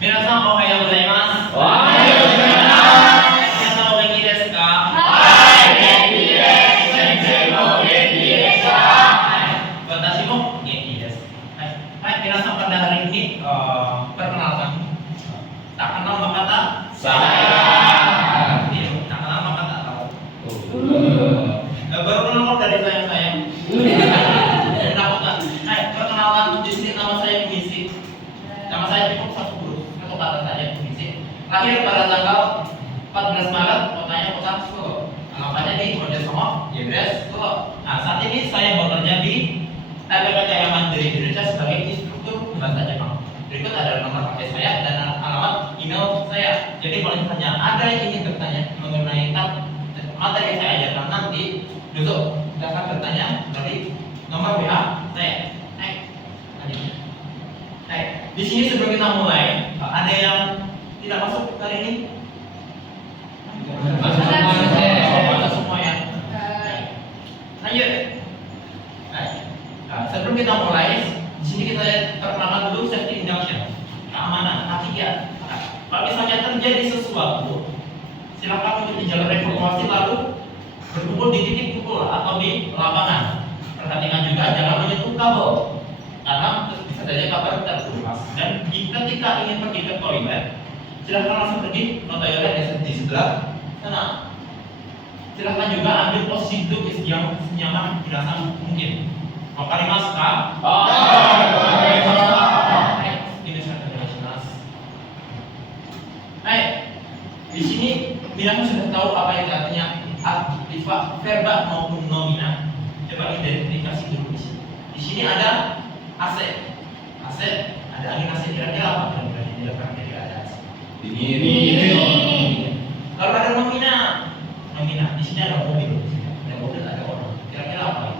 皆さんおはようございます。おはようございます。皆さんお元気ですか？はい、元気です。先生も元気ですか？私も元気です。Hai,皆さんpada hari ini perkenalkan. Tak kenal maka tak Saya. Tak kenal maka tak tahu. Baru kenal dari saya. Hai, perkenalkan di sini nama saya Misi. Nama saya cukup satu huruf atau kata saja Misi. Lahir pada tanggal 14 Maret kotanya kota Solo. Alamatnya di Wonosobo, Jebres, Solo. Nah, saat ini saya bekerja di LPPTN Mandiri Indonesia sebagai instruktur bahasa Jepang. Berikut adalah nomor HP saya dan alamat email saya. Jadi kalau misalnya ada yang ingin bertanya mengenai materi yang saya ajarkan nanti, duduk dapat bertanya dari nomor WA saya. Di sini sebelum kita mulai, ada yang tidak masuk hari ini? Masuk semua ya. Lanjut. Sebelum kita mulai, di sini kita perkenalkan dulu safety induction, keamanan, ketiga. Kalau misalnya terjadi sesuatu, silakan untuk di jalur evakuasi lalu berkumpul di titik kumpul atau di lapangan. Perhatikan juga jangan menyentuh kabel, karena bisa saja kabel terkelupas. Dan ketika ingin pergi ke toilet, silakan langsung pergi ke toilet di sebelah sana. Silakan juga ambil posisi duduk yang senyaman dirasa mungkin. Wakarimasu ka? Hai, di sini Minang sudah tahu apa yang artinya adjektiva, verba maupun nomina. Coba identifikasi dulu di sini. Di sini ada AC, AC, ada angin AC. Kira-kira apa kira-kira di belakang dari ada AC? Dingin. Kalau ada nomina, nomina di sini ada mobil, ada orang. Kira-kira apa?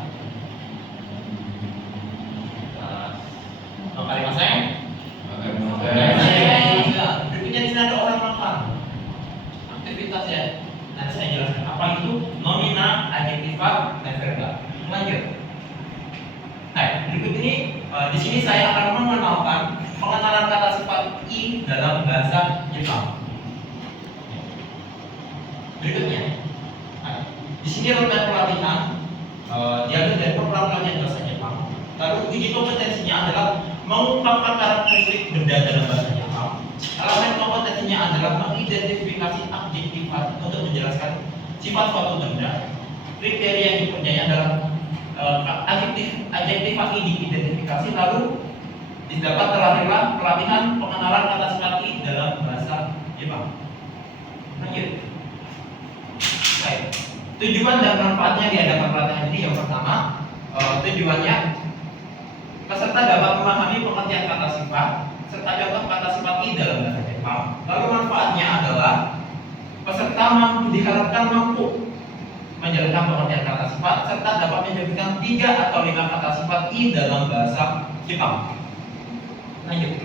Berikutnya di sini ada orang makan. Aktivitas ya. Nanti saya jelaskan apa itu nomina, adjektiva, dan verba. Lanjut. Nah, berikut ini di sini saya akan mengenalkan pengenalan kata sifat i dalam bahasa Jepang. Berikutnya, di sini roadmap pelatihan diambil dari program pelatihan bahasa Jepang. Lalu uji kompetensinya adalah mengungkapkan karakteristik benda dalam bahasa Jepang. Elemen kompetensinya adalah mengidentifikasi adjektiva untuk menjelaskan sifat suatu benda. Kriteria yang dipercaya adalah adjektiva ini diidentifikasi lalu didapat terlahirlah pelatihan pengenalan kata sifat i dalam bahasa Jepang. Lanjut. Baik. Tujuan dan manfaatnya di hadapan pelatihan ini yang pertama, tujuannya peserta dapat memahami pengertian kata sifat serta contoh kata sifat i dalam bahasa Jepang. Lalu manfaatnya adalah peserta diharapkan mampu menjelaskan pengertian kata sifat serta dapat menyebutkan 3 atau 5 kata sifat i dalam bahasa Jepang. Lanjut.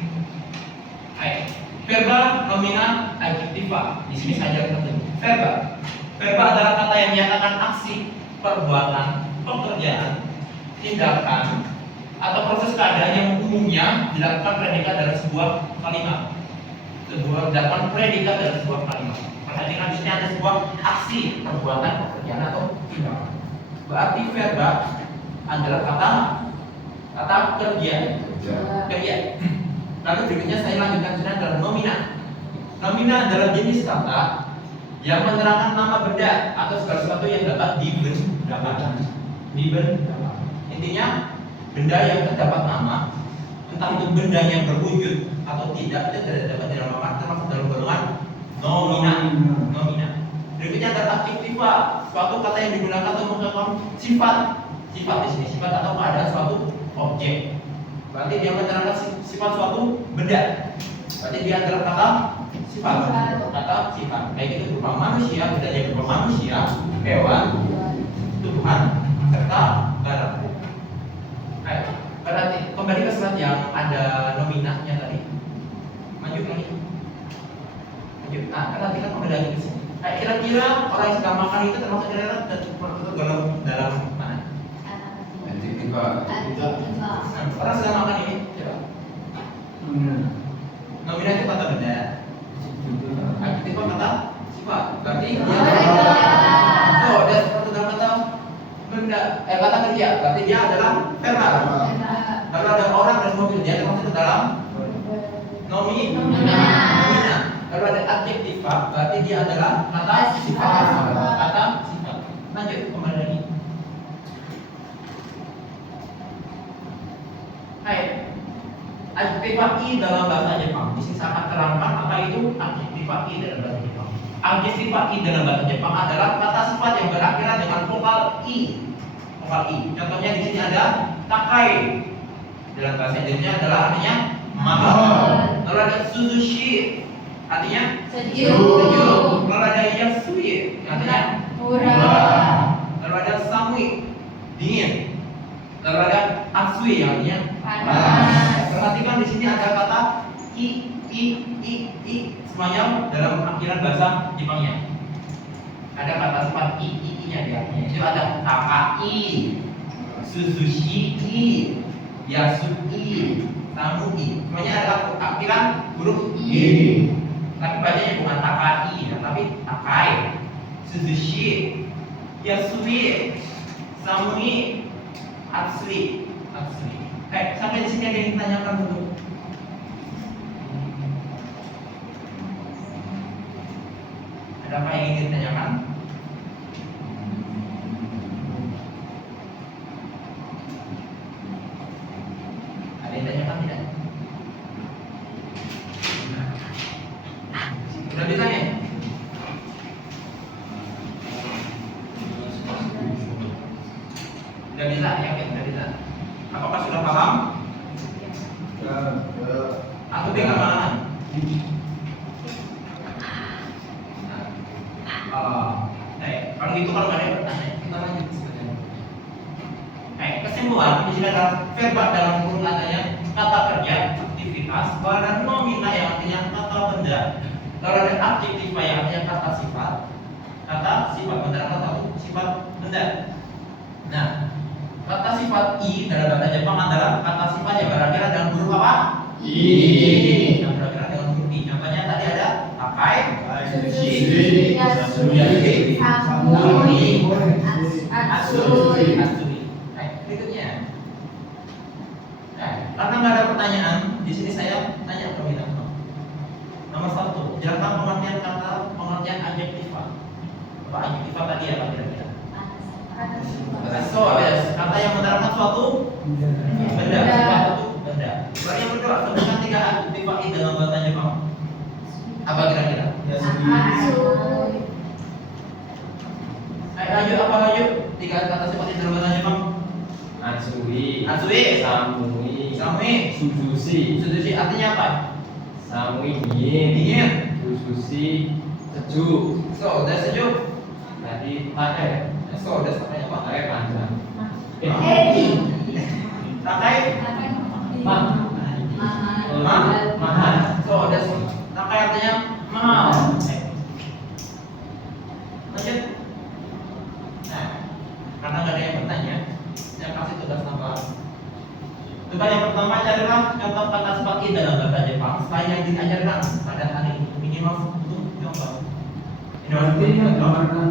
Baik. Verba, nomina, adjektiva. Di sini saya jelaskan dulu. Verba. Verba adalah kata yang menyatakan aksi, perbuatan, pekerjaan, tindakan, atau proses keadaan yang umumnya dilakukan predikat dalam sebuah kalimat. Dilakukan predikat dalam sebuah kalimat. Perhatikan di sini ada sebuah aksi, perbuatan, pekerjaan atau tindakan. Berarti verba adalah kata kerja. Lalu berikutnya saya lanjutkan sudah adalah nomina. Nomina adalah jenis kata yang menerangkan nama benda atau segala sesuatu yang dapat dibendakan. Intinya benda yang terdapat nama, entah itu benda yang berwujud atau tidak, itu tidak dapat dinamakan termasuk dalam golongan nomina. Berikutnya adalah adjektiva, suatu kata yang digunakan untuk mengungkapkan sifat di sini sifat atau keadaan suatu objek. Berarti dia menerangkan sifat suatu benda. Berarti dia adalah kata sifat. Baik itu berupa manusia, bedanya berupa manusia, hewan, tumbuhan, serta barang. Baik, berarti kembali ke slide yang ada nominanya tadi. Maju lagi. Lanjut. Nah, perhatikan kembali lagi ke sini. Kira-kira orang yang sedang makan itu termasuk dalam mana? Adjektiva. Orang sedang makan ini, coba. Nomina itu kata dia adalah kata sifat. Kata sifat. Lanjut kembali lagi. Hai. Adjektiva i dalam bahasa Jepang. Di sini saya akan terangkan apa itu adjektiva i dalam bahasa Jepang. Adjektiva i dalam bahasa Jepang adalah kata sifat yang berakhiran dengan vokal i. Vokal i. Contohnya di sini ada takai. Dalam bahasa Indonesia adalah artinya mahal. Lalu ada suzushi, artinya sejuk. Lalu ada yasui, artinya murah. Lalu ada samui, dingin. Lalu ada atsui, artinya panas. Perhatikan di sini ada kata i, semuanya dalam akhiran bahasa Jepangnya. Ada kata sifat i-nya di akhirnya. Itu ada takai, suzushi i, yasui, samui. Semuanya ada akhiran huruf i. Tapi bacanya bukan takai, tapi takai, suzushi, yasui, samui, atsui. Sampai di sini ada yang ditanyakan dulu. Ada apa yang ingin ditanyakan? Ada yang ditanyakan tidak? Sudah bisa ya? Sudah bisa, yakin sudah bisa. Apakah sudah paham? Atau bingung malahan? Kalau gitu kalau nggak ada yang bertanya, kita lanjut sebenarnya. Kesimpulan di sini adalah verba dalam kurung adanya kata kerja, aktivitas, barang nomina yang artinya kata benda. Lalu ada adjektiva yang artinya kata sifat. Kata sifat benda atau sifat benda. Nah, kata sifat i dalam bahasa Jepang adalah kata sifat yang berakhiran dengan huruf apa? I. Yang berakhiran dengan huruf i. Contohnya tadi ada takai, sushi, yasui, samui, atsui. Berikutnya. Karena nggak ada pertanyaan, di sini saya tanya ke kita. Nomor 1, jelaskan pengertian adjektiva. Apa adjektiva tadi apa kira-kira? Kata yang menerangkan suatu benda, suatu benda. Lalu yang kedua, sebutkan 3 adjektiva i dalam bahasa Jepang. Apa kira-kira? Lanjut apa lanjut? 3 kata sifat i dalam bahasa Jepang. Atsui, samui, suzushi artinya apa? Samui dingin, suzushi sejuk. So, udah sejuk. Tadi takai, So, udah sampai apa? takai panjang. Takai Mahal. So, udah takai artinya mahal. Lanjut. Nah, karena nggak ada yang bertanya, saya kasih tugas tambahan. Tugas yang pertama carilah contoh kata sifat i dalam bahasa Jepang sesuai yang diajarkan pada hari ini, minimal untuk contoh. Ini gambarkan.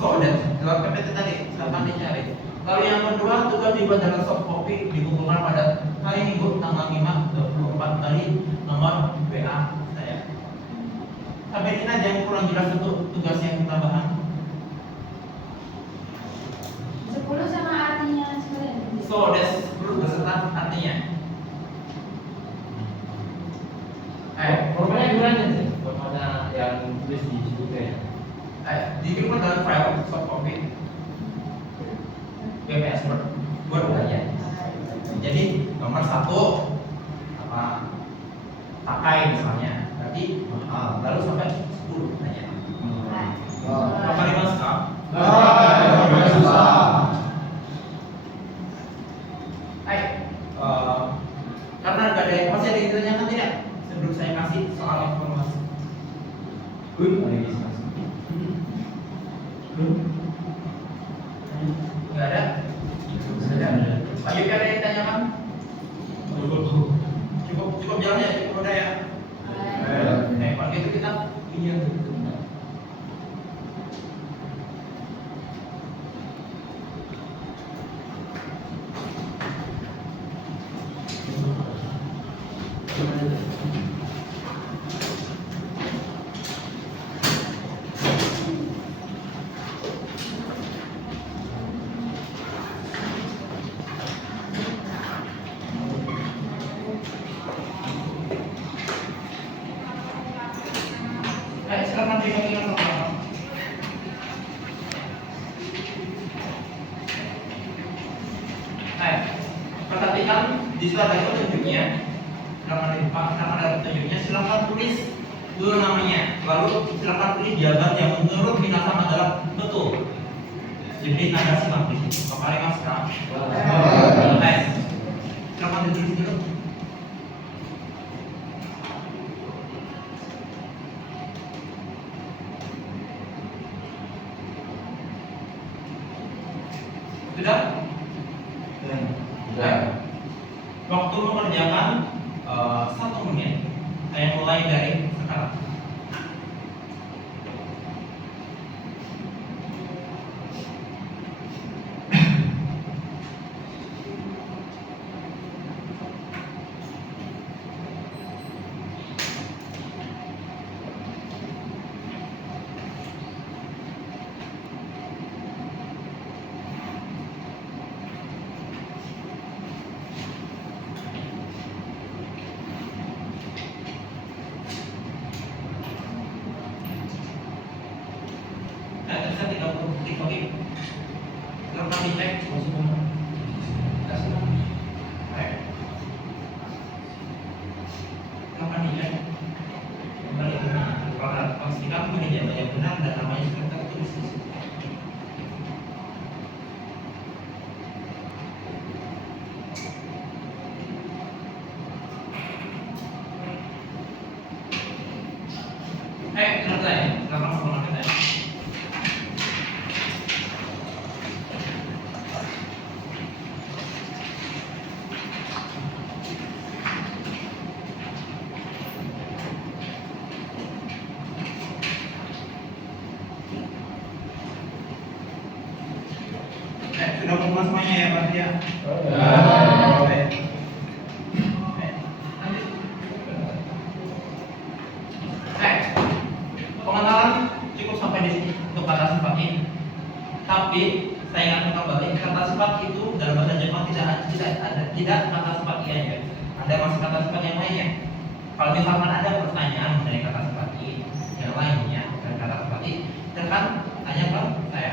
So, udah lewat PPT tadi, silakan dicari. Lalu yang kedua, tugas dibuat dalam soft copy dikumpulkan pada hari Minggu tanggal 5/24 dari nomor WA saya. Sampai ini ada yang kurang jelas untuk tugas yang tambahan. 10 sama artinya sebenarnya. So, des beserta artinya. Formatnya gimana sih? Formatnya yang tulis di situ ya. Dikirimkan dalam file soft copy PPS Word aja. Jadi nomor 1 apa? Takai misalnya. Berarti mahal. Lalu sampai 10 tanya. Nomor 5 sekarang. Karena nggak ada yang masih ada yang ditanyakan tidak? Sebelum saya kasih soal informasi. Nggak ada? Pak Yuki ada yang ditanyakan? Cukup jalannya, cukup udah ya. Kalau gitu kita ini yang dibagi sama. Nah, perhatikan di slide ada petunjuknya. Karena ada petunjuknya, silakan tulis dulu namanya. Lalu silakan tulis jawaban yang menurut Minasang adalah betul. Jadi tanda simak di sini. Kemarin mas sekarang. Baik. Silakan ditulis dulu. Sudah? Sudah. Waktu mengerjakan 1 menit. Saya mulai dari sekarang. Tersisa 30 detik lagi. Silakan dicek. Baik. Silakan dicek. Kembali pastikan menjawab yang benar dan namanya sudah tertulis di situ. Selesai. Silakan menggunakan saya. Sudah mengulas semuanya ya Pak ya? Baik. Pengenalan cukup sampai di sini untuk kata sifat ini. Tapi saya ingatkan kembali, kata sifat itu dalam bahasa Jepang tidak kata sifat ianya. Ada masih kata sifat yang lainnya. Kalau misalkan ada pertanyaan mengenai kata sifat yang lainnya dan kata sifat silakan tanya ke saya.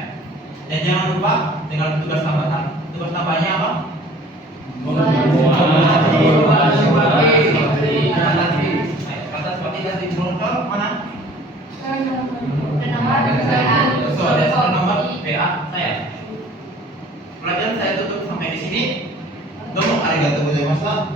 Dan jangan lupa dengan tugas tambahan. Tugas tambahnya apa? Kata sifat tidak diturunkan ke mana? Ada nomor PA saya. Pelajaran saya tutup sampai di sini. Domo arigatou gozaimasu.